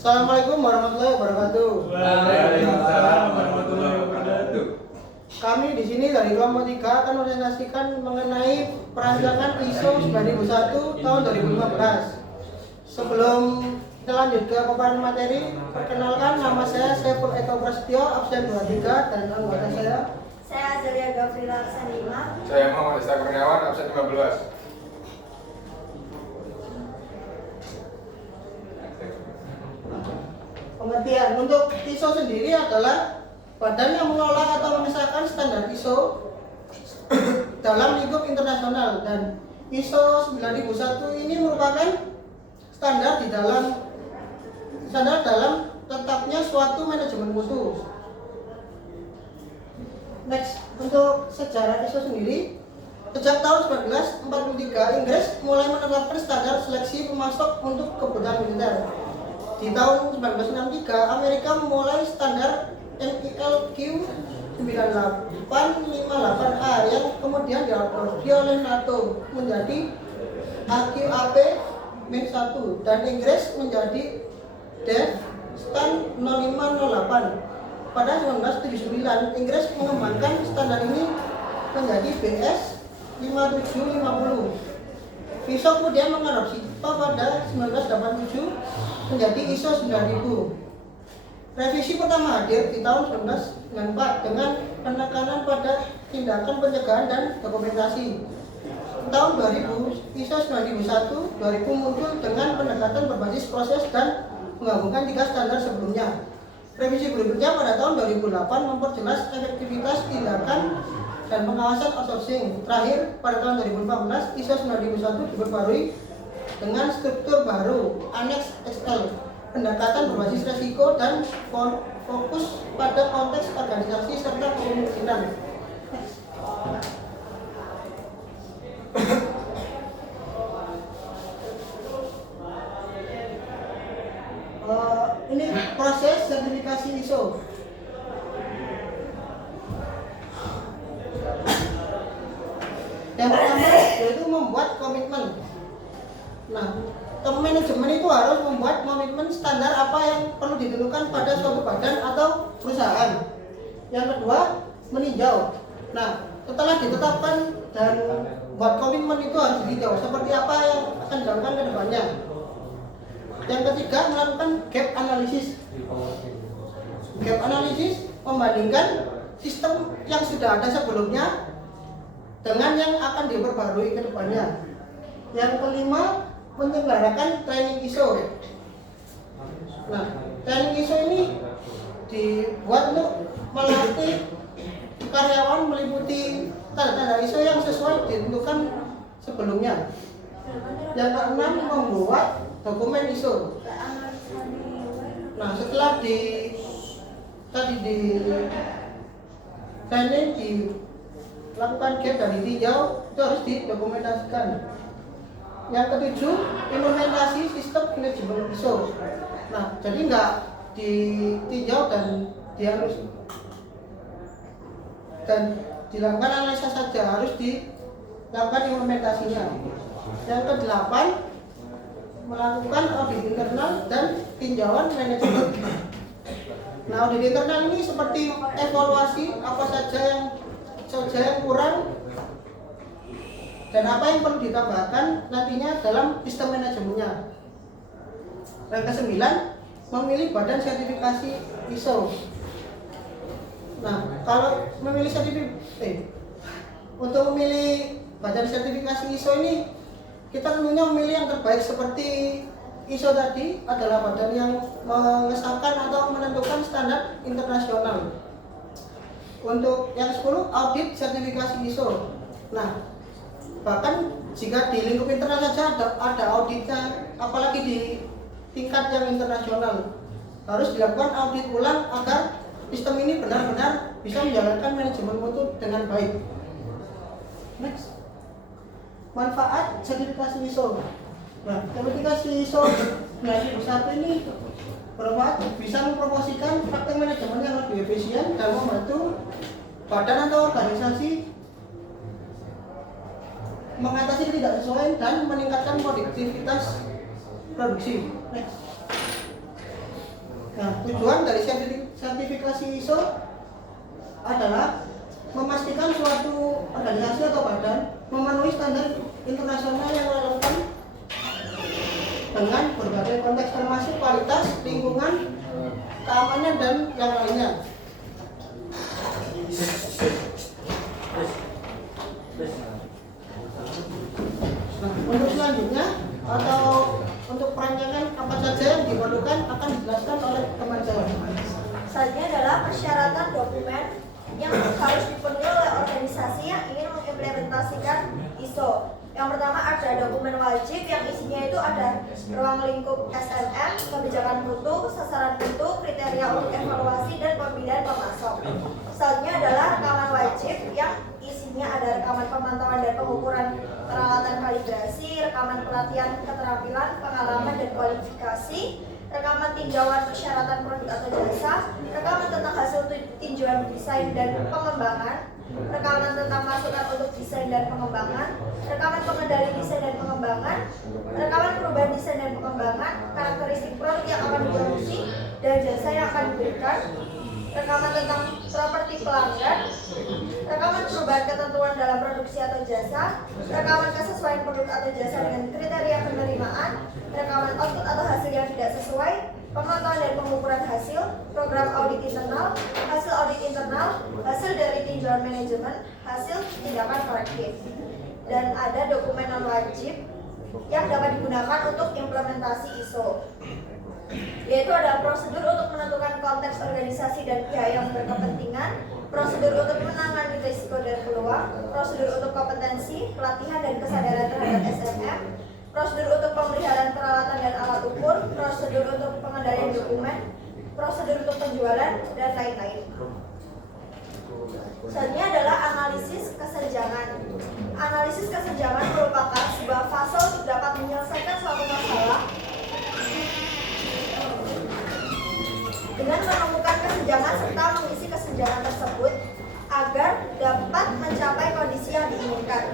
Assalamualaikum warahmatullahi wabarakatuh. Waalaikumsalam warahmatullahi wabarakatuh. Kami di sini dari kelompok 3 akan presentasikan mengenai perancangan ISO 9001 tahun 2015. Sebelum kita lanjut ke paparan materi, perkenalkan nama saya Saiful Eko Prasetyo, absen 23, dan anggota saya Azalia Gafrila absen 5. Saya Muhammad Ista Kurniawan, absen 15. Pengertian untuk ISO sendiri adalah badan yang mengelola atau mengesahkan standar ISO dalam lingkup internasional, dan ISO 9001 ini merupakan standar dalam tetapnya suatu manajemen mutu. Next, untuk sejarah ISO sendiri, sejak tahun 1943 Inggris mulai menetapkan standar seleksi pemasok untuk kebutuhan militer. Di tahun 1963 Amerika memulai standar MILQ 9858A yang kemudian diadopsi oleh NATO menjadi AQAP-1, dan Inggris menjadi DEF Stan 0508. Pada 1979 Inggris mengembangkan standar ini menjadi BS 5750. ISO kemudian mengadopsi pada 1987 menjadi ISO 9000. Revisi pertama hadir di tahun 1994 dengan penekanan pada tindakan pencegahan dan dokumentasi. Tahun 2000 ISO 9001 muncul dengan pendekatan berbasis proses dan menggabungkan 3 standar sebelumnya. Revisi berikutnya pada tahun 2008 memperjelas efektivitas tindakan dan pengawasan outsourcing. Terakhir pada tahun 2014 ISO 9001 diperbarui dengan struktur baru Annex XL, pendekatan berbasis resiko dan fokus pada konteks organisasi serta kepemimpinan. Ini proses sertifikasi ISO. Yang pertama yaitu membuat komitmen. Nah, manajemen itu harus membuat komitmen standar apa yang perlu ditentukan pada suatu badan atau perusahaan. Yang kedua, meninjau. Nah, setelah ditetapkan dan buat komitmen itu harus ditinjau seperti apa yang akan dilakukan ke depannya. Yang ketiga, melakukan gap analysis. Gap analysis membandingkan sistem yang sudah ada sebelumnya dengan yang akan diperbarui ke depannya. Yang kelima, menyelenggarakan training ISO. Nah, training ISO ini dibuat untuk melatih karyawan meliputi tanda-tanda ISO yang sesuai ditentukan sebelumnya. Yang keenam, membuat dokumen ISO. Nah, setelah training dilakukan gap dan ditinjau, itu harus didokumentasikan. Yang ketujuh, implementasi sistem manajemen ISO. Nah, jadi nggak ditinjau dan dilakukan analisa saja, harus dilakukan implementasinya. Yang kedelapan, melakukan audit internal dan tinjauan manajemen. Nah, audit internal ini seperti evaluasi apa saja yang kurang dan apa yang perlu ditambahkan nantinya dalam sistem manajemennya. Yang ke-9, memilih badan sertifikasi ISO. Nah, kalau untuk memilih badan sertifikasi ISO ini, kita tentunya memilih yang terbaik. Seperti ISO tadi adalah badan yang mengesahkan atau menentukan standar internasional. Untuk yang 10, audit sertifikasi ISO. Nah, bahkan jika di lingkup internal saja ada auditnya, apalagi di tingkat yang internasional, harus dilakukan audit ulang agar sistem ini benar-benar bisa menjalankan manajemen mutu dengan baik. Next, manfaat sertifikasi ISO. Nah, sertifikasi ISO 9001 ini bermanfaat, bisa mempromosikan praktek manajemen yang lebih efisien dan membantu badan atau organisasi mengatasi ketidaksesuaian dan meningkatkan produktivitas produksi. Next. Nah, tujuan dari sertifikasi ISO adalah memastikan suatu organisasi atau badan memenuhi standar internasional yang relevan dengan berbagai konteks termasuk kualitas, lingkungan, keamanan, dan yang lainnya. Nah, untuk selanjutnya atau untuk perancangan apa saja yang diperlukan akan dijelaskan oleh teman saya. Selanjutnya adalah persyaratan dokumen yang harus dipenuhi oleh organisasi yang ingin mengimplementasikan ISO. Yang pertama ada dokumen wajib yang isinya itu ada ruang lingkup SMM, kebijakan mutu, sasaran mutu, kriteria untuk evaluasi, dan pemilihan pemasok. Selanjutnya adalah rekaman wajib yang isinya ada rekaman pemantauan dan pengukuran peralatan kalibrasi, rekaman pelatihan keterampilan, pengalaman dan kualifikasi, rekaman tinjauan persyaratan produk atau jasa, rekaman tentang hasil tinjauan desain dan pengembangan, rekaman tentang masukan untuk desain dan pengembangan, rekaman pengendali desain dan pengembangan, rekaman perubahan desain dan pengembangan, karakteristik produk yang akan diproduksi dan jasa yang akan diberikan, rekaman tentang properti pelanggan, rekaman perubahan ketentuan dalam produksi atau jasa, rekaman kesesuaian produk atau jasa dengan kriteria penerimaan, rekaman output atau hasil yang tidak sesuai, pemantauan dan pengukuran hasil, program audit internal, hasil audit internal, hasil dari tinjauan manajemen, hasil tindakan korektif. Dan ada dokumen non wajib yang dapat digunakan untuk implementasi ISO, yaitu ada prosedur untuk menentukan konteks organisasi dan pihak yang berkepentingan, prosedur untuk menangani risiko dan peluang, prosedur untuk kompetensi, pelatihan dan kesadaran terhadap SMM, prosedur untuk pemeliharaan peralatan dan alat ukur, prosedur untuk pengendalian dokumen, prosedur untuk penjualan, dan lain-lain. Selanjutnya adalah analisis kesenjangan. Analisis kesenjangan merupakan sebuah fase untuk dapat menyelesaikan suatu masalah dengan menemukan kesenjangan serta mengisi kesenjangan tersebut agar dapat mencapai kondisi yang diinginkan.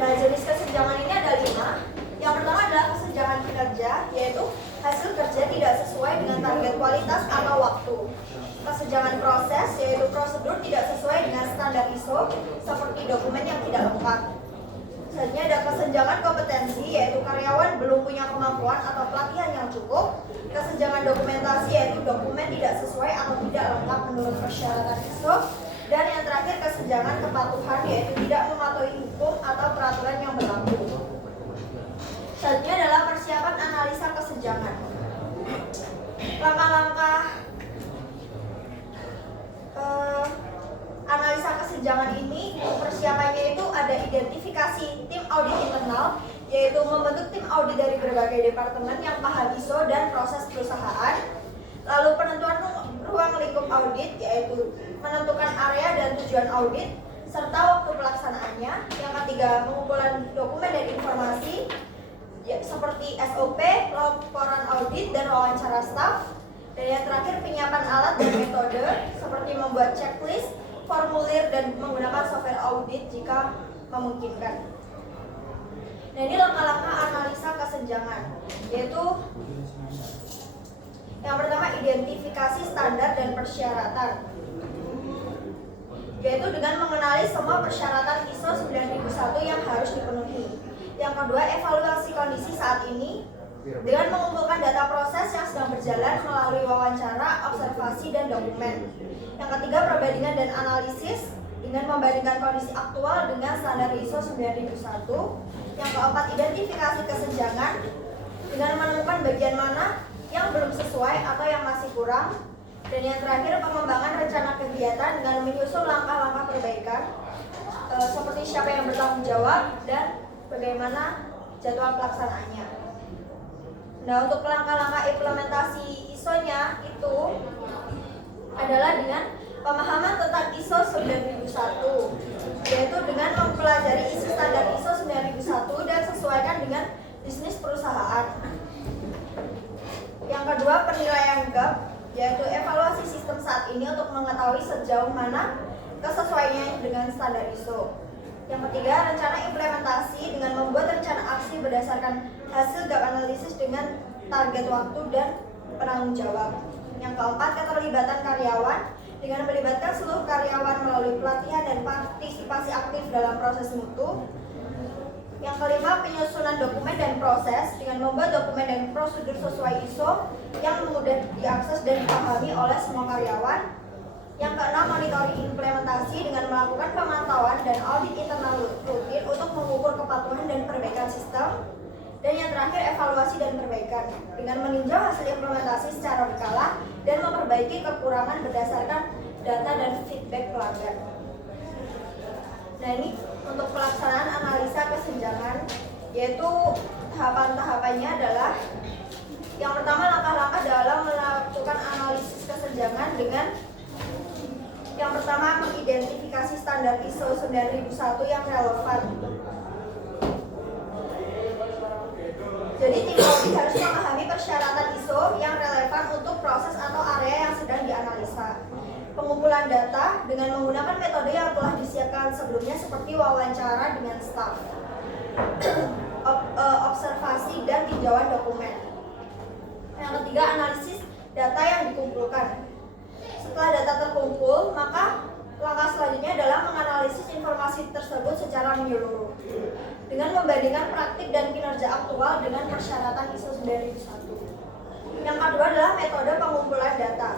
Nah, jenis kesenjangan ini ada 5. Yang pertama adalah kesenjangan kinerja, yaitu hasil kerja tidak sesuai dengan target kualitas atau waktu. Kesenjangan proses, yaitu prosedur tidak sesuai dengan standar ISO, seperti dokumen yang tidak lengkap. Selanjutnya ada kesenjangan kompetensi, yaitu karyawan belum punya kemampuan atau pelatihan yang cukup. Kesenjangan dokumentasi, yaitu dokumen tidak sesuai atau tidak lengkap menurut persyaratan ISO. Dan yang terakhir kesenjangan kepatuhan, yaitu tidak mematuhi hukum atau peraturan yang berlaku. Selanjutnya adalah persiapan analisa kesenjangan. Langkah-langkah analisa kesenjangan ini, persiapannya itu ada identifikasi tim audit internal, yaitu membentuk tim audit dari berbagai departemen yang paham ISO dan proses perusahaan. Lalu penentuan ruang lingkup audit, yaitu menentukan area dan tujuan audit serta waktu pelaksanaannya. Yang ketiga, pengumpulan dokumen dan informasi seperti SOP, laporan audit, dan wawancara staf. Dan yang terakhir, penyiapan alat dan metode seperti membuat checklist, formulir, dan menggunakan software audit jika memungkinkan. Nah, ini langkah-langkah analisa kesenjangan, yaitu yang pertama identifikasi standar dan persyaratan, yaitu dengan mengenali semua persyaratan ISO 9001 yang harus dipenuhi. Yang kedua, evaluasi kondisi saat ini dengan mengumpulkan data proses yang sedang berjalan melalui wawancara, observasi, dan dokumen. Yang ketiga, perbandingan dan analisis dengan membandingkan kondisi aktual dengan standar ISO 9001. Yang keempat, identifikasi kesenjangan dengan menemukan bagian mana yang belum sesuai atau yang masih kurang. Dan yang terakhir, pengembangan rencana kegiatan dengan menyusun langkah-langkah perbaikan seperti siapa yang bertanggung jawab dan bagaimana jadwal pelaksanaannya. Nah, untuk langkah-langkah implementasi ISO-nya itu adalah dengan pemahaman tentang ISO 9001, yaitu dengan mempelajari isi standar ISO 9001 dan sesuaikan dengan bisnis perusahaan. Yang kedua, penilaian gap, yaitu evaluasi sistem saat ini untuk mengetahui sejauh mana kesesuaiannya dengan standar ISO. Yang ketiga, rencana implementasi dengan membuat rencana aksi berdasarkan hasil gap analisis dengan target waktu dan penanggung jawab. Yang keempat, keterlibatan karyawan dengan melibatkan seluruh karyawan melalui pelatihan dan partisipasi aktif dalam proses mutu. Yang kelima, penyusunan dokumen dan proses dengan membuat dokumen dan prosedur sesuai ISO yang mudah diakses dan dipahami oleh semua karyawan. Yang keenam, monitoring implementasi dengan melakukan pemantauan dan audit internal rutin untuk mengukur kepatuhan dan perbaikan sistem. Dan yang terakhir, evaluasi dan perbaikan dengan meninjau hasil implementasi secara berkala dan memperbaiki kekurangan berdasarkan data dan feedback pelanggan. Nah, ini untuk pelaksanaan analisa kesenjangan, yaitu tahapan-tahapannya adalah yang pertama, langkah-langkah dalam melakukan analisis kesenjangan dengan yang pertama, mengidentifikasi standar ISO 9001 yang relevan. Jadi tim audit harus memahami persyaratan ISO yang relevan untuk proses atau area yang sedang dianalisa. Pengumpulan data dengan menggunakan metode yang telah disiapkan sebelumnya seperti wawancara dengan staf, observasi dan tinjauan dokumen. Yang ketiga, analisis data yang dikumpulkan. Setelah data terkumpul, maka langkah selanjutnya adalah menganalisis informasi tersebut secara menyeluruh dengan membandingkan praktik dan kinerja aktual dengan persyaratan ISO 9001. Yang kedua adalah metode pengumpulan data.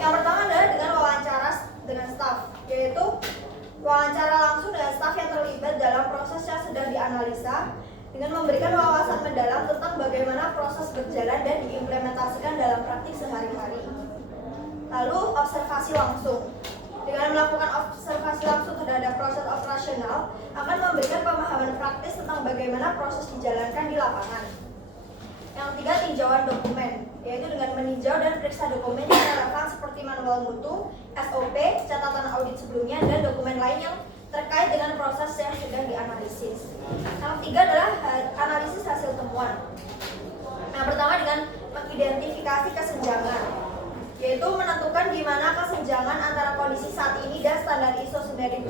Yang pertama adalah dengan wawancara dengan staf, yaitu wawancara langsung dengan staf yang terlibat dalam proses yang sedang dianalisa dengan memberikan wawasan mendalam tentang bagaimana proses berjalan dan diimplementasikan dalam praktik sehari-hari. Lalu observasi langsung. Dengan melakukan observasi langsung terhadap proses operasional akan memberikan pemahaman praktis tentang bagaimana proses dijalankan di lapangan. Yang ketiga, tinjauan dokumen, yaitu dengan meninjau dan periksa dokumen yang relevan seperti manual mutu, SOP, catatan audit sebelumnya, dan dokumen lain yang terkait dengan proses yang sedang dianalisis. Yang ketiga adalah analisis hasil temuan. Yang pertama dengan mengidentifikasi kesenjangan, yaitu menentukan di mana kesenjangan antara kondisi saat ini dan standar ISO 9001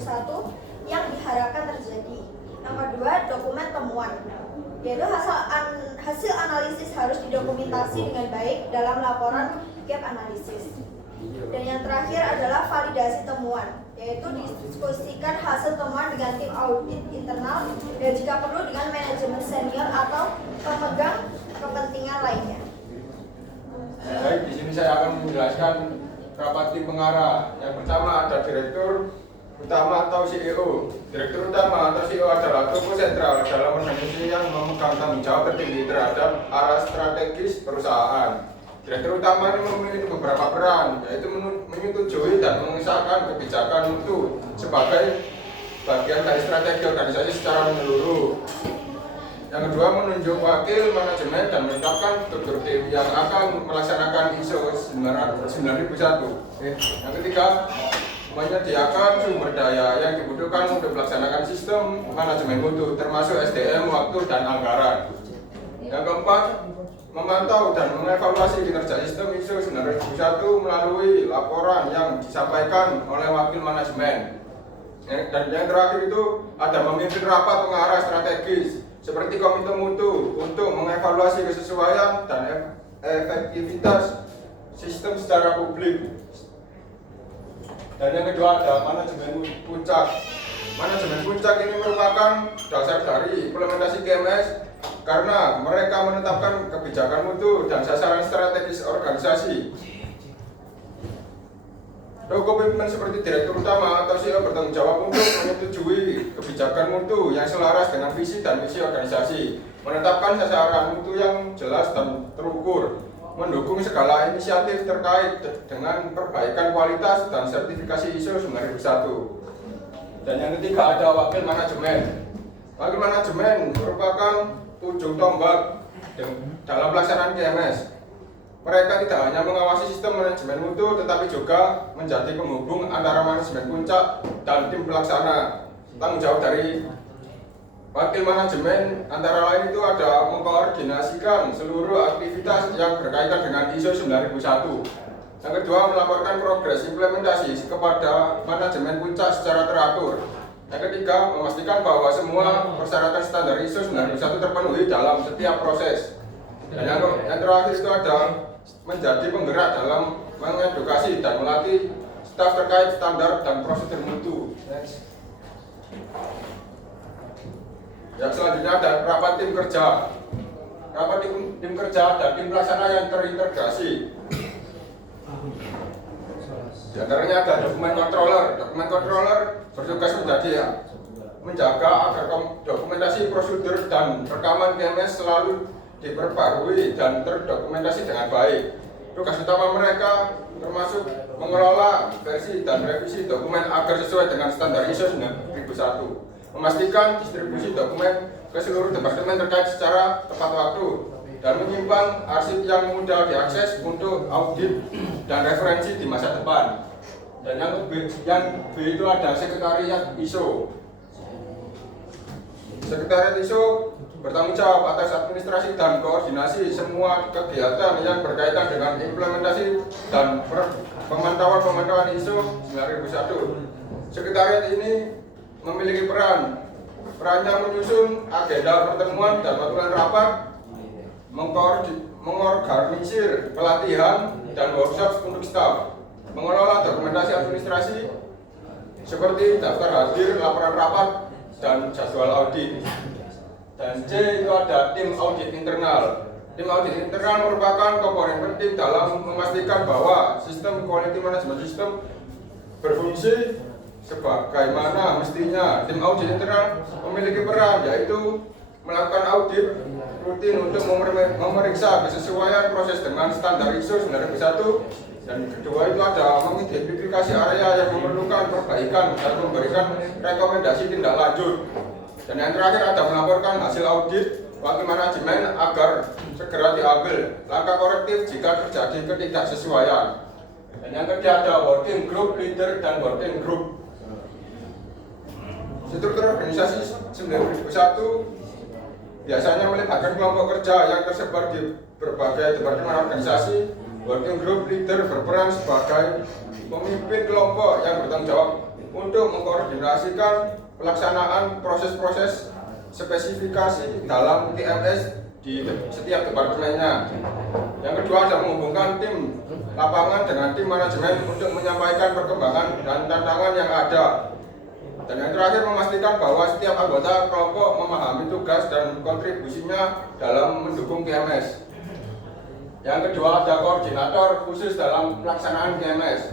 yang diharapkan terjadi. Yang kedua, dokumen temuan, yaitu hasil analisis harus didokumentasi dengan baik dalam laporan gap analisis. Dan yang terakhir adalah validasi temuan, yaitu diskusikan hasil temuan dengan tim audit internal dan jika perlu dengan manajemen senior atau pemegang kepentingan lainnya. Baik, di sini saya akan menjelaskan rapat tim pengarah. Yang pertama ada direktur utama atau CEO. Direktur utama atau CEO adalah tokoh sentral dalam organisasi yang memegang tanggung jawab tertinggi terhadap arah strategis perusahaan. Direktur utama ini memiliki beberapa peran, yaitu menyetujui dan mengesahkan kebijakan mutu sebagai bagian dari strategi organisasi secara menyeluruh. Yang kedua, menunjuk wakil manajemen dan menetapkan struktur tim yang akan melaksanakan ISO 9001. Yang ketiga, menyediakan sumber daya yang dibutuhkan untuk melaksanakan sistem manajemen mutu, termasuk SDM, waktu, dan anggaran. Yang keempat, memantau dan mengevaluasi kinerja sistem ISO 9001 melalui laporan yang disampaikan oleh wakil manajemen. Dan yang terakhir itu ada memimpin rapat pengarah strategis seperti komite mutu untuk mengevaluasi kesesuaian dan efektivitas sistem secara publik. Dan yang kedua ada manajemen puncak. Manajemen puncak ini merupakan dasar dari implementasi KMS karena mereka menetapkan kebijakan mutu dan sasaran strategis organisasi. Komitmen seperti direktur utama atau CEO bertanggung jawab untuk menyetujui kebijakan mutu yang selaras dengan visi dan misi organisasi, menetapkan sasaran mutu yang jelas dan terukur, mendukung segala inisiatif terkait dengan perbaikan kualitas dan sertifikasi ISO 9001. Dan yang ketiga ada wakil manajemen. Wakil manajemen merupakan ujung tombak dalam pelaksanaan KMS. Mereka tidak hanya mengawasi sistem manajemen mutu, tetapi juga menjadi penghubung antara manajemen puncak dan tim pelaksana. Tanggung jawab dari wakil manajemen antara lain itu ada mengkoordinasikan seluruh aktivitas yang berkaitan dengan ISO 9001. Yang kedua, melaporkan progres implementasi kepada manajemen puncak secara teratur. Yang ketiga, memastikan bahwa semua persyaratan standar ISO 9001 terpenuhi dalam setiap proses. Dan yang terakhir itu ada menjadi penggerak dalam mengedukasi dan melatih staf terkait standar dan prosedur mutu. Yang selanjutnya ada rapat tim kerja. Rapat tim kerja dan tim pelaksana yang terintegrasi. Di antaranya ada dokumen controller. Dokumen controller bertugas menjaga agar dokumentasi prosedur dan rekaman TMS selalu diperbarui dan terdokumentasi dengan baik. Tugas utama mereka termasuk mengelola versi dan revisi dokumen agar sesuai dengan standar ISO 9001, memastikan distribusi dokumen ke seluruh departemen terkait secara tepat waktu, dan menyimpan arsip yang mudah diakses untuk audit dan referensi di masa depan. Dan yang B itu ada sekretariat ISO. Sekretariat ISO bertanggung jawab atas administrasi dan koordinasi semua kegiatan yang berkaitan dengan implementasi dan pemantauan ISO 9001. Sekretariat ini memiliki perannya menyusun agenda pertemuan dan aturan rapat, mengorganisir pelatihan dan workshop untuk staf, mengelola dokumentasi administrasi seperti daftar hadir, laporan rapat, dan jadwal audit. Dan C itu ada tim audit internal. Tim audit internal merupakan komponen penting dalam memastikan bahwa sistem quality management system berfungsi sebagaimana mestinya. Tim audit internal memiliki peran yaitu melakukan audit rutin untuk memeriksa kesesuaian proses dengan standar ISO 9001. Dan kedua itu ada mengidentifikasi area yang memerlukan perbaikan dan memberikan rekomendasi tindak lanjut. Dan yang terakhir ada melaporkan hasil audit wakil manajemen agar segera diambil langkah korektif jika terjadi ketidaksesuaian. Dan yang ketiga ada working group leader dan working group. Struktur organisasi 9001 biasanya melibatkan kelompok kerja yang tersebar di berbagai departemen organisasi. Working group leader berperan sebagai pemimpin kelompok yang bertanggung jawab untuk mengkoordinasikan pelaksanaan proses-proses spesifikasi dalam TMS di setiap departemennya. Yang kedua adalah menghubungkan tim lapangan dengan tim manajemen untuk menyampaikan perkembangan dan tantangan yang ada. Dan yang terakhir memastikan bahwa setiap anggota kelompok memahami tugas dan kontribusinya dalam mendukung TMS. Yang kedua ada koordinator khusus dalam pelaksanaan TMS.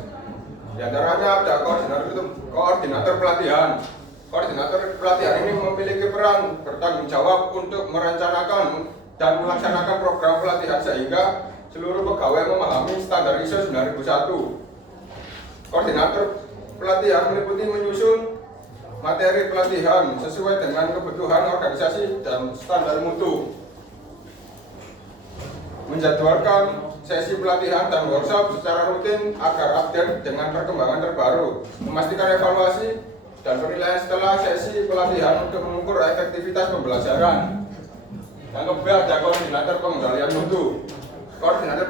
Di antaranya ada koordinator pelatihan. Koordinator pelatihan ini memiliki peran bertanggung jawab untuk merencanakan dan melaksanakan program pelatihan sehingga seluruh pegawai memahami standar ISO 9001. Koordinator pelatihan meliputi menyusun materi pelatihan sesuai dengan kebutuhan organisasi dan standar mutu, menjadwalkan sesi pelatihan dan workshop secara rutin agar update dengan perkembangan terbaru, memastikan evaluasi dan penilaian setelah sesi pelatihan untuk mengukur efektivitas pembelajaran. Yang kedua ada koordinator pengendalian mutu. Koordinator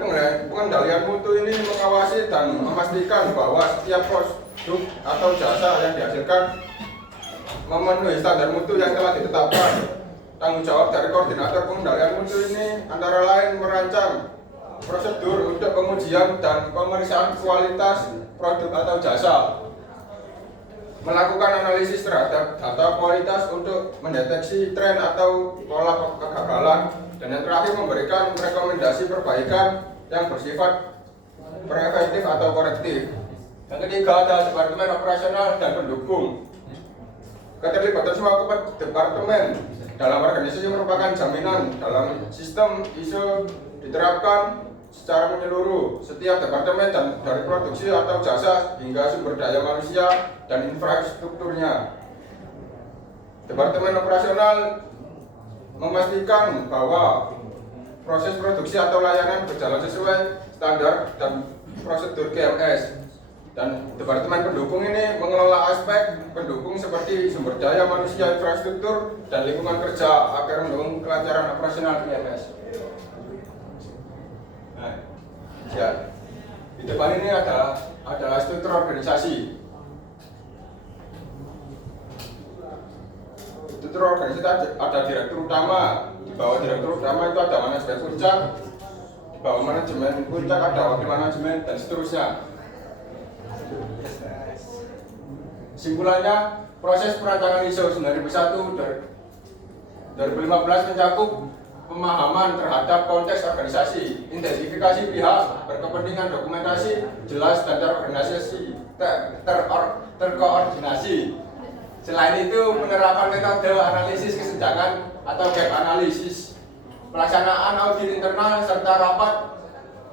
pengendalian mutu ini mengawasi dan memastikan bahwa setiap produk atau jasa yang dihasilkan memenuhi standar mutu yang telah ditetapkan. Tanggung jawab dari koordinator pengendalian mutu ini antara lain merancang prosedur untuk pengujian dan pemeriksaan kualitas produk atau jasa, melakukan analisis terhadap data kualitas untuk mendeteksi tren atau pola kegagalan, dan yang terakhir memberikan rekomendasi perbaikan yang bersifat preventif atau korektif. Yang ketiga ada departemen operasional dan pendukung. Keterlibatan semua departemen dalam organisasi merupakan jaminan dalam sistem ISO diterapkan secara menyeluruh setiap departemen dan dari produksi atau jasa hingga sumber daya manusia dan infrastrukturnya. Departemen operasional memastikan bahwa proses produksi atau layanan berjalan sesuai standar dan prosedur KMS. Dan departemen pendukung ini mengelola aspek pendukung seperti sumber daya manusia, infrastruktur, dan lingkungan kerja agar mendukung kelancaran operasional KMS. Nah, ya, di depan ini adalah struktur organisasi. Struktur organisasi ada direktur utama. Di bawah direktur utama itu ada manajemen puncak. Di bawah manajemen, puncak ada wakil manajemen, dan seterusnya. Simpulannya, proses perancangan ISO 9001 2015 mencakup pemahaman terhadap konteks organisasi, identifikasi pihak berkepentingan, dokumentasi jelas dan terkoordinasi. Selain itu, penerapan metode analisis kesenjangan atau gap analisis, pelaksanaan audit internal serta rapat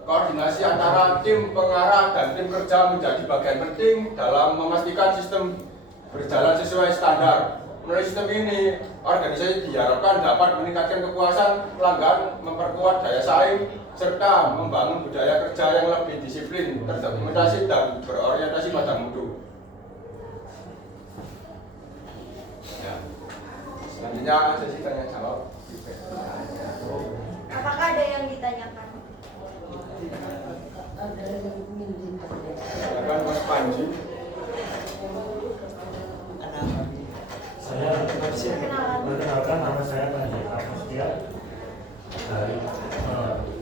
koordinasi antara tim pengarah dan tim kerja menjadi bagian penting dalam memastikan sistem berjalan sesuai standar. Melalui sistem ini, organisasi diharapkan dapat meningkatkan kepuasan pelanggan, memperkuat daya saing, serta membangun budaya kerja yang lebih disiplin, terdokumentasi, dan berorientasi pada mutu. Ya. Selanjutnya sesi tanya jawab. Apakah ada yang ditanyakan? Ada yang ingin ditanyakan. Silakan Mas Panji. Saya perkenalkan, nama saya Panji Pramustia dari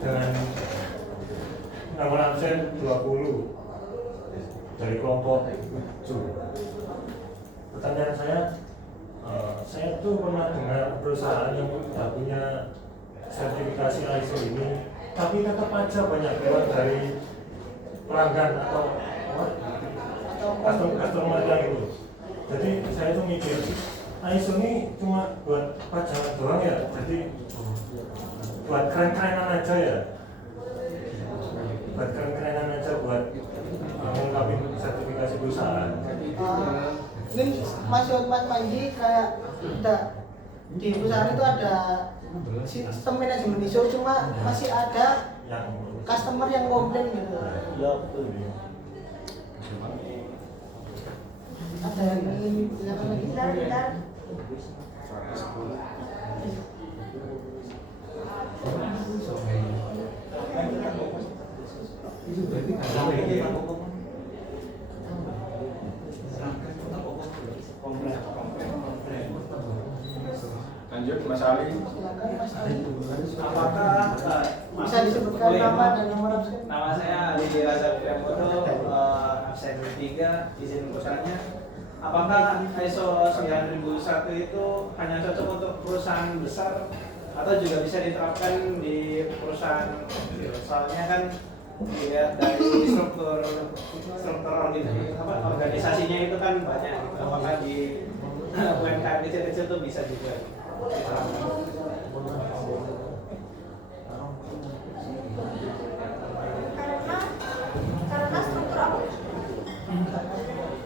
dengan nomor absen 20 dari kelompok 7. Pertanyaan saya tuh pernah dengar perusahaan yang tidak punya sertifikasi ISO ini, tapi tetap aja banyak keluar dari pelanggan atau customer-nya gitu. Jadi saya tuh mikir, ISO ini cuma buat pajangan doang ya, jadi buat keren-kerenan aja ya, buat keren-kerenan aja buat mengungkapin sertifikasi perusahaan. Mungkin Mas Panji kayak di perusahaan itu ada sistem manajemen ISO, cuma masih ada Yang customer yang komplain gitu. ya betul. Ada yang ingin ditanyakan lagi? Bentar. Lanjut Mas Ali. Silakan Mas Ali. Apakah Bisa disebutkan nama dan nomor absen? Nama saya Ali Raza Priyamodo, absen 3, izin perusahaannya. Apakah ISO 9001 itu hanya cocok untuk perusahaan besar atau juga bisa diterapkan di perusahaan kecil? Soalnya kan dilihat dari struktur organisasinya itu kan banyak. Apakah di UMKM kecil-kecil itu bisa juga diterapkan? Karena struktur apa?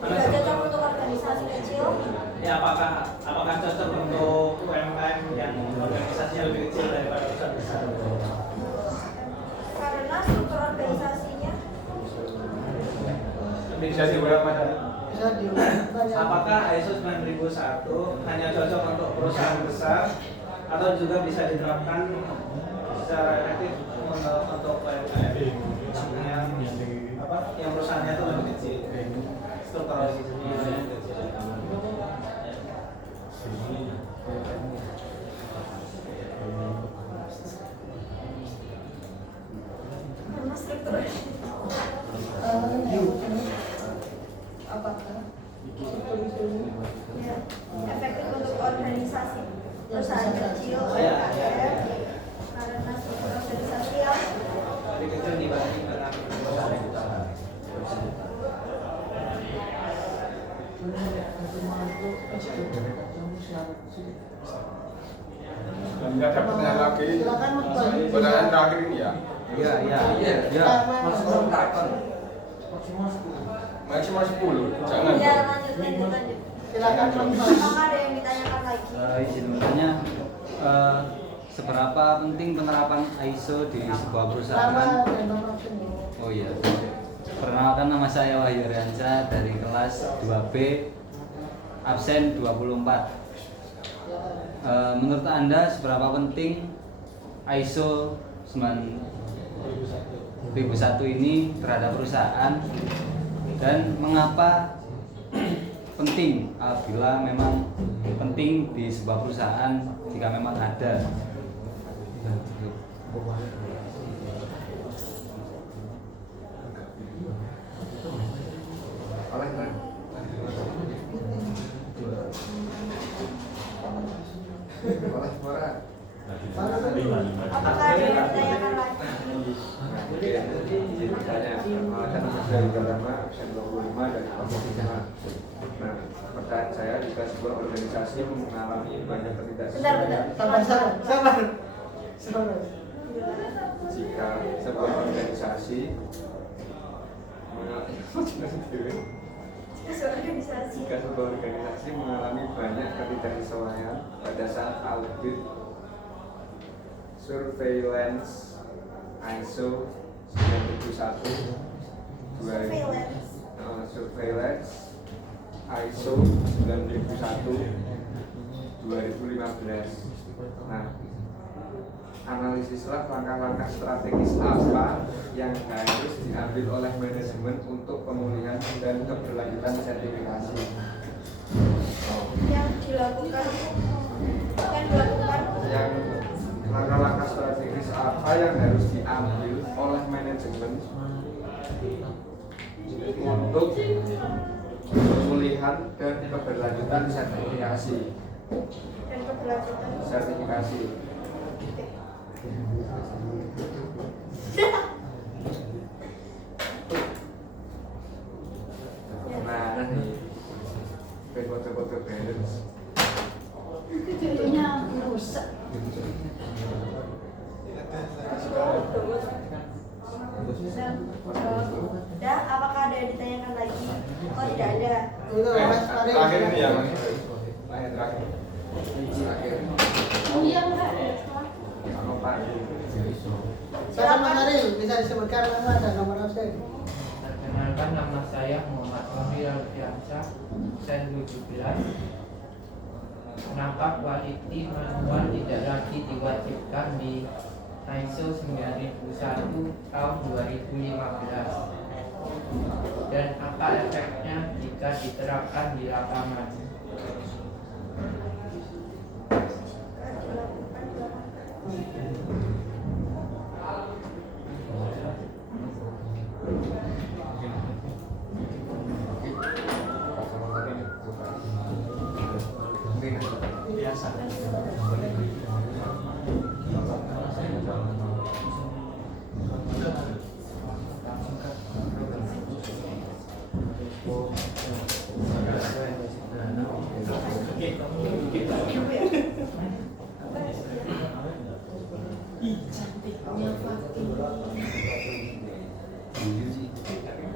Tidak cocok untuk organisasi kecil. Ya, apakah cocok untuk UMKM yang organisasinya lebih kecil daripada perusahaan besar? Karena struktur organisasinya. Bisa diulang Mas? Bisa diulang. Apakah ISO 9001 hanya cocok untuk perusahaan besar atau juga bisa diterapkan secara efektif untuk UMKM yang perusahaannya itu lebih kecil, struktur organisasinya lebih kecil? Karena struktur. Apakah struktur itu Ya, efektif untuk organisasi perusahaan kecil Ya. UMKM karena struktur organisasi yang Lebih kecil dibanding dengan perusahaan yang besar. Dan nggak ada pertanyaan lagi. Silakan Mas Panji. Pertanyaan terakhir ini ya. Iya. Maksimal 10. Jangan. ya lanjut. Silakan Mas Panji. Apakah ada yang ditanyakan lagi? Izin bertanya, seberapa penting penerapan ISO di sebuah Nama perusahaan? dan nomor absen. Oh iya. Perkenalkan, nama saya Wahyu Riansyah dari kelas 2B, absen 24. Menurut Anda seberapa penting ISO 9001 ini terhadap perusahaan, dan mengapa penting bila memang penting di sebuah perusahaan jika memang ada? dari pertama absen 25 dari kelompok 5. Nah, pertanyaan saya, jika sebuah organisasi mengalami banyak ketidaksesuaian, Sabar. jika sebuah organisasi jika sebuah organisasi mengalami banyak ketidaksesuaian pada saat audit surveillance ISO 9001 surveillance ISO 9001 2015. Nah, analisislah langkah-langkah strategis apa yang harus diambil oleh manajemen untuk pemulihan dan keberlanjutan sertifikasi. Yang dilakukan Yang langkah-langkah strategis apa yang harus diambil oleh manajemen untuk pemulihan dan keberlanjutan sertifikasi. Nah, nih foto-foto balance. Jadinya rusak. Dah, apakah ada yang ditanyakan lagi? Oh, tidak ada. Itu Mas Ariel. Terakhir ini ya, Mas. Terakhir. Oh iya, Mbak. Sama Pak. Silakan Mas Ariel, bisa disebutkan nama dan nomor absen. Perkenalkan, nama saya Muhammad Fahri Alfiansyah, absen 17. Kenapa quality manual tidak lagi diwajibkan di ISO 9001 tahun 2015? Dan apa efeknya jika diterapkan di lapangan?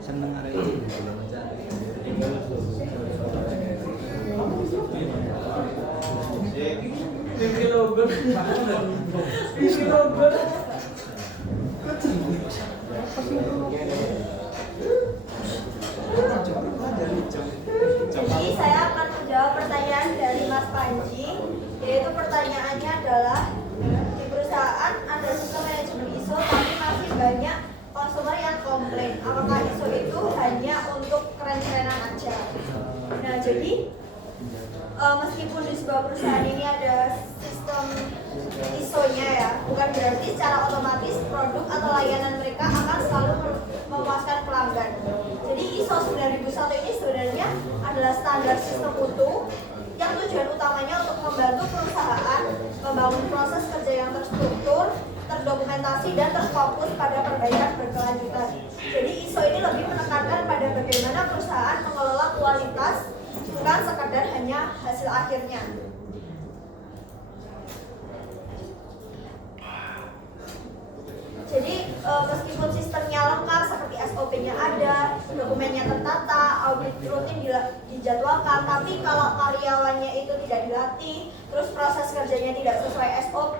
Seneng arek iki lho bocah. Jadi saya akan menjawab pertanyaan dari Mas Panji, yaitu pertanyaannya adalah di perusahaan ada sistem manajemen ISO tapi masih banyak konsumer yang komplain. Apakah ISO itu hanya untuk keren-kerenan aja? Nah, jadi meskipun di sebuah perusahaan ini ada sistem ISO-nya ya, bukan berarti secara otomatis produk atau layanan mereka akan selalu memuaskan pelanggan. Jadi ISO 9001 ini sebenarnya adalah standar sistem mutu yang tujuan utamanya untuk membantu perusahaan membangun proses kerja yang terstruktur, terdokumentasi, dan terfokus pada perbaikan berkelanjutan. Jadi ISO ini lebih menekankan pada bagaimana perusahaan mengelola kualitas, bukan sekadar hanya hasil akhirnya. Jadi meskipun sistemnya lengkap seperti SOP-nya ada, dokumennya tertata, audit rutin dijadwalkan, tapi kalau karyawannya itu tidak dilatih, terus proses kerjanya tidak sesuai SOP,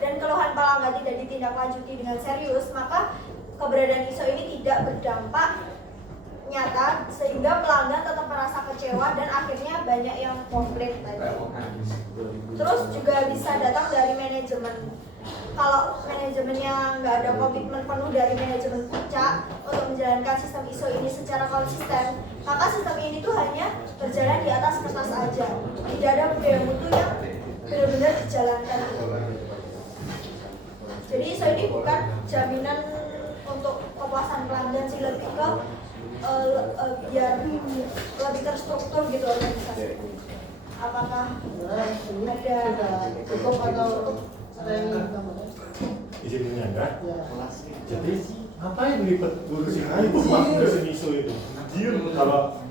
dan keluhan pelanggan tidak ditindaklanjuti dengan serius, maka keberadaan ISO ini tidak berdampak nyata sehingga pelanggan tetap merasa kecewa dan akhirnya banyak yang komplain tadi. Terus juga bisa datang dari manajemen. Kalau manajemennya nggak ada komitmen penuh dari manajemen puncak untuk menjalankan sistem ISO ini secara konsisten, maka sistem ini tuh hanya berjalan di atas kertas aja, tidak ada budaya mutu yang benar-benar dijalankan. Jadi ISO ini bukan jaminan untuk kepuasan pelanggan sih, lebih ke biar lebih terstruktur gitu organisasi. Apakah ada cukup atau ada yang Izin menyangga. ya. Jadi ngapain ribet ngurusin ISO itu? Anjir, kalau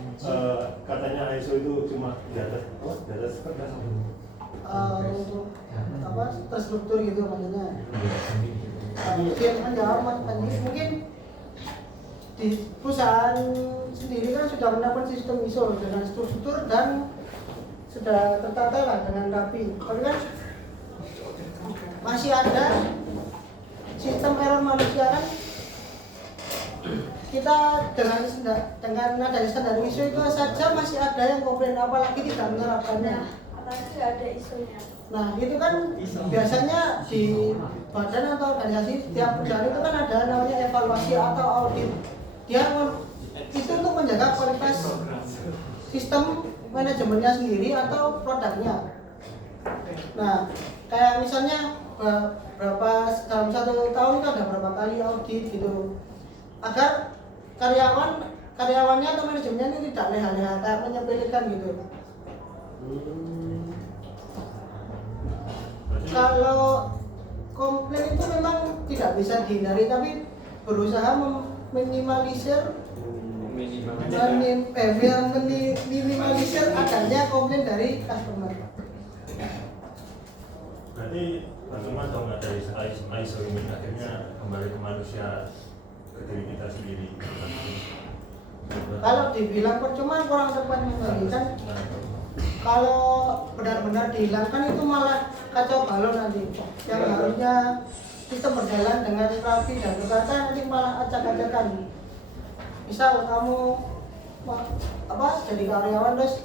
katanya ISO itu cuma di atas kertas. Untuk apa terstruktur gitu maksudnya. Mungkin menjawab mungkin di perusahaan sendiri kan sudah menerapkan sistem ISO dengan struktur dan sudah tertata lah dengan rapi. Tapi kan masih ada sistem error manusia kan. Kita dengan adanya standar ISO itu saja masih ada yang komplain, apalagi tidak menerapkannya. Apalagi nggak ada isunya. Nah itu kan biasanya di badan atau organisasi setiap perusahaan itu kan ada namanya evaluasi atau audit. Dia itu untuk menjaga kualitas sistem manajemennya sendiri atau produknya. Nah kayak misalnya berapa dalam 1 tahun itu ada berapa kali audit gitu, agar karyawannya atau manajemennya itu tidak leha-leha kayak menyepelekan gitu. Kalau komplain itu memang tidak bisa dihindari, tapi berusaha minimalisir adanya komplain dari customer. Berarti teman-teman dong nggak dari ISO ini akhirnya kembali ke manusia, ke diri kita sendiri. Kalau dibilang percuma kurang tepat membandingkan. Kalau benar-benar dihilangkan itu malah kacau balau nanti. Yang harusnya sistem berjalan dengan rapi dan tertata nanti malah acak-acakan. Misal kamu jadi karyawan terus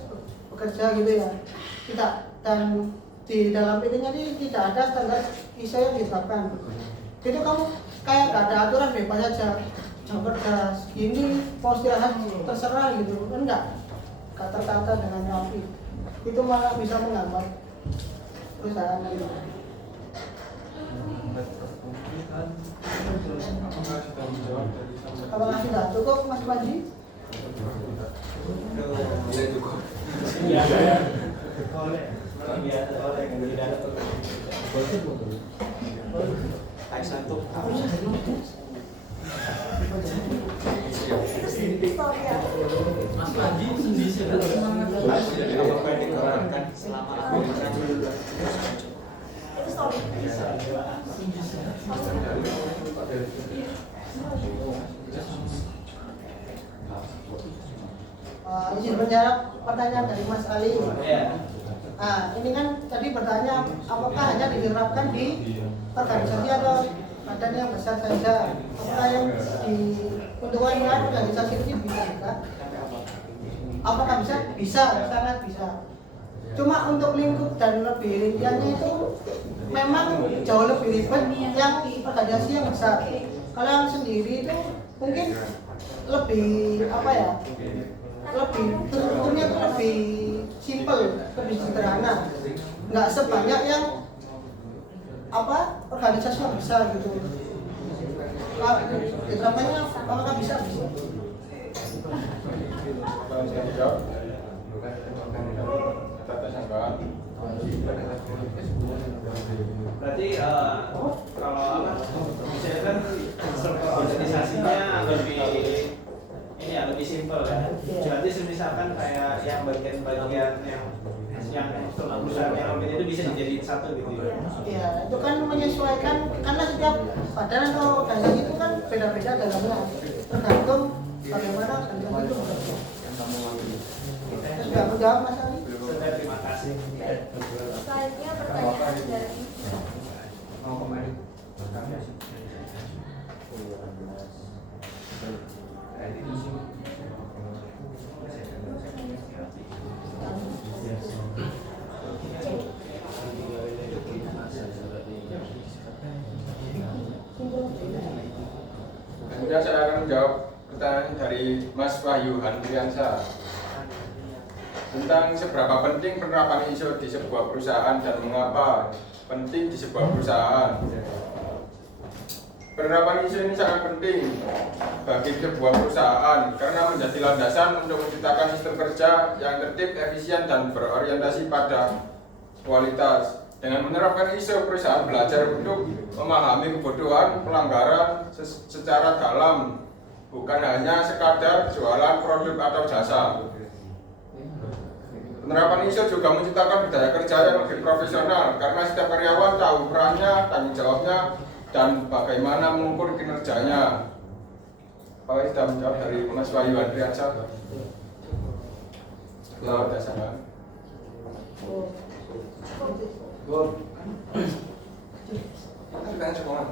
bekerja gitu ya, tidak, dan di dalam PT-nya ini tidak ada standar ISO yang ditetapkan. Jadi kamu kayak gak ada aturan, bebas saja, jam kerja segini, mau istirahat terserah gitu, enggak tertata dengan rapi. Itu malah bisa menghambat perusahaan itu. Apakah sudah cukup Mas Panji? Iya. Oleh tidak ada Mas Panji sendiri sudah semangat. Itu story. Izin menjawab pertanyaan dari Mas Ali. Iya. Ini kan tadi bertanya apakah hanya diterapkan di organisasi atau badan yang besar saja? Apakah yang diuntungkan dengan organisasi ini bisa juga? Apakah bisa? Bisa, sangat bisa. Cuma untuk lingkup dan lebih rinciannya itu memang jauh lebih ribet yang organisasi yang besar. Kalau yang sendiri itu mungkin lebih lebih strukturnya itu lebih simple, lebih sederhana, nggak sebanyak yang organisasi yang besar gitu. Diterapkannya apakah bisa? Berarti kalau misalnya kan organisasinya lebih simpel kan. Berarti misalkan kayak yang bagian-bagian yang perusahaan yang lain itu bisa dijadiin satu gitu ya. Iya, itu kan menyesuaikan karena setiap badan atau organisasi itu kan beda-beda dalamnya, tergantung bagaimana organisasi itu bekerja. Sudah menjawab Mas Ali? Sudah, terima kasih. Selanjutnya pertanyaan dari Kemudian saya akan menjawab pertanyaan dari Mas Wahyu Handriansyah tentang seberapa penting penerapan ISO di sebuah perusahaan dan mengapa penting di sebuah perusahaan. Penerapan ISO ini sangat penting bagi sebuah perusahaan karena menjadi landasan untuk menciptakan sistem kerja yang tertib, efisien, dan berorientasi pada kualitas. Dengan menerapkan ISO, perusahaan belajar untuk memahami kebutuhan pelanggaran secara dalam, bukan hanya sekadar jualan produk atau jasa. Penerapan ISO juga menciptakan budaya kerja yang lebih profesional karena setiap karyawan tahu perannya, tanggung jawabnya, dan bagaimana mengukur kinerjanya. Pak sudah menjawab dari Mas Wahyu Andriansyah. Selamat datang. Kan sekolah.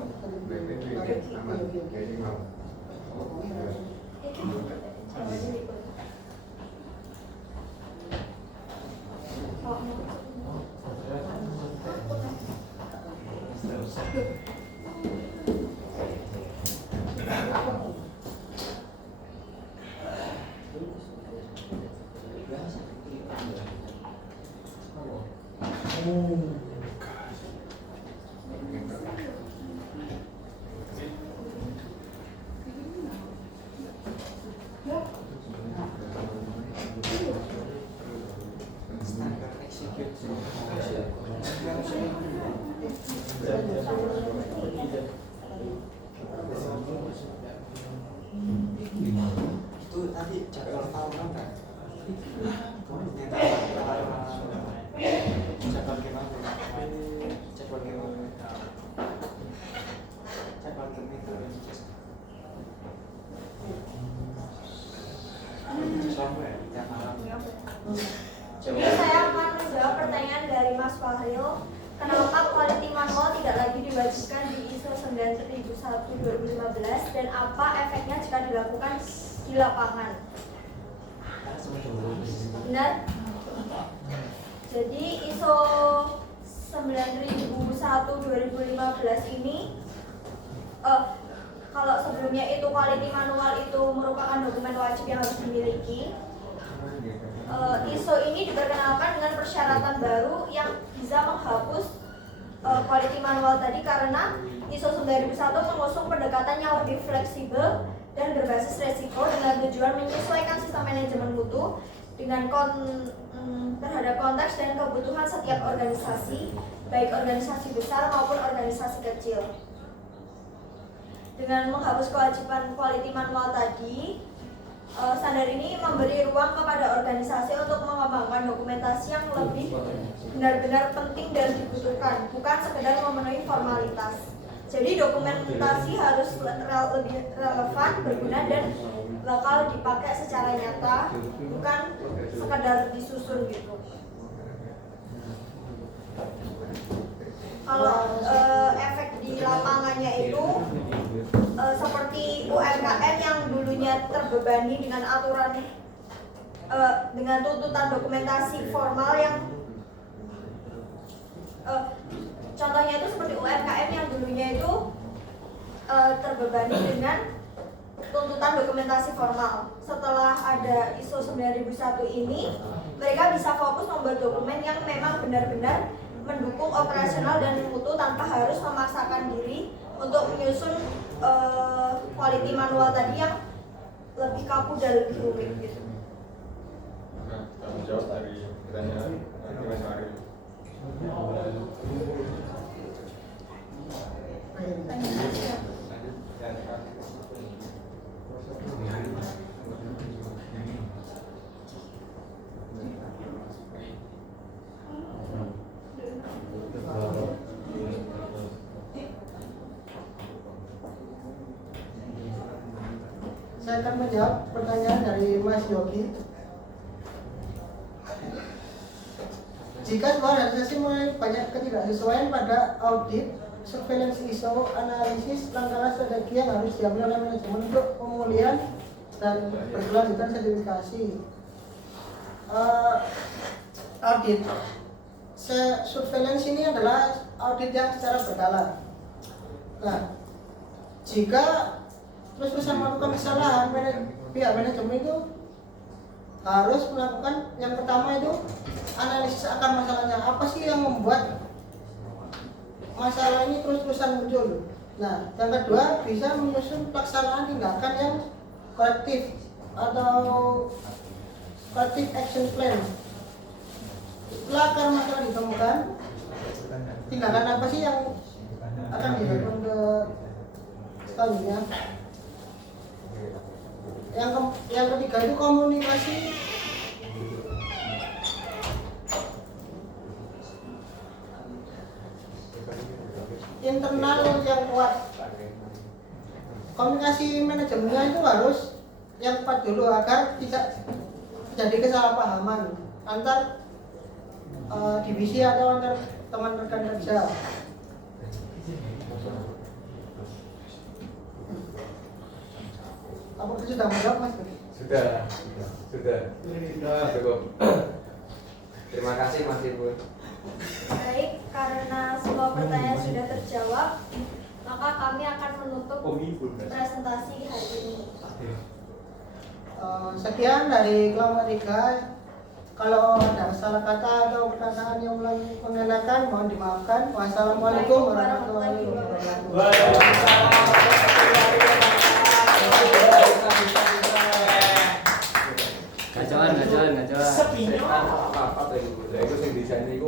Itu tadi jadwal tahunan kan? Jadwal gimana? Jadwal gimana? Jadwal gimana? Jadi saya akan menjawab pertanyaan dari Mas Fahril. Kenapa quality manual tidak lagi diwajibkan di ISO 9001/2015 dan apa efeknya jika dilakukan di lapangan? Benar? Jadi ISO 9001/2015 ini kalau sebelumnya itu quality manual itu merupakan dokumen wajib yang harus dimiliki, ISO ini diperkenalkan dengan persyaratan baru yang bisa menghapus quality manual tadi karena ISO 9001 mengusung pendekatan yang lebih fleksibel dan berbasis resiko dengan tujuan menyesuaikan sistem manajemen mutu dengan terhadap konteks dan kebutuhan setiap organisasi, baik organisasi besar maupun organisasi kecil. Dengan menghapus kewajiban quality manual tadi, standar ini memberi ruang kepada organisasi untuk mengembangkan dokumentasi yang lebih benar-benar penting dan dibutuhkan, bukan sekedar memenuhi formalitas. Jadi dokumentasi harus lebih relevan, berguna, dan bakal dipakai secara nyata, bukan sekedar disusun gitu. Kalau efek di lapangannya itu seperti UMKM yang dulunya terbebani dengan aturan dengan tuntutan dokumentasi formal yang contohnya itu seperti UMKM yang dulunya itu terbebani dengan tuntutan dokumentasi formal. Setelah ada ISO 9001 ini, mereka bisa fokus membuat dokumen yang memang benar-benar mendukung operasional dan mutu tanpa harus memaksakan diri untuk menyusun quality manual tadi yang lebih kaku dan lebih rumit gitu. Nah, kita menjawab dari pertanyaan Mas Ari. Saya akan menjawab pertanyaan dari Mas Yogi. Jika sebuah organisasi mulai banyak ketidaksesuaian pada audit, surveillance ISO, analisis, langkah strategi yang harus diambil oleh manajemen untuk pemulihan dan berkelanjutan sertifikasi. Audit surveillance ini adalah audit yang secara berkala. Nah, jika terus-terusan melakukan kesalahan, pihak manajemen itu harus melakukan yang pertama itu analisis akan masalahnya. Apa sih yang membuat masalah ini terus-terusan muncul? Nah, yang kedua bisa menyusun pelaksanaan tindakan yang korektif atau corrective action plan. Setelah akar masalah ditemukan, tindakan apa sih yang akan dilakukan ke selanjutnya. Yang ketiga itu komunikasi internal yang kuat. Komunikasi manajemennya itu harus yang kuat dulu agar tidak jadi kesalahpahaman antar divisi atau antar teman rekan kerja. Apa itu sudah menjawab Mas? Sudah. Cukup. Terima kasih Mas Ibu. Baik, karena semua pertanyaan sudah terjawab, maka kami akan menutup presentasi hari ini. Sekian dari kelompok 3. Kalau ada salah kata atau perkataan yang mengenakan, mohon dimaafkan. Wassalamualaikum warahmatullahi wabarakatuh. Gacoan. Apa-apa itu. Lah iku sing desain iku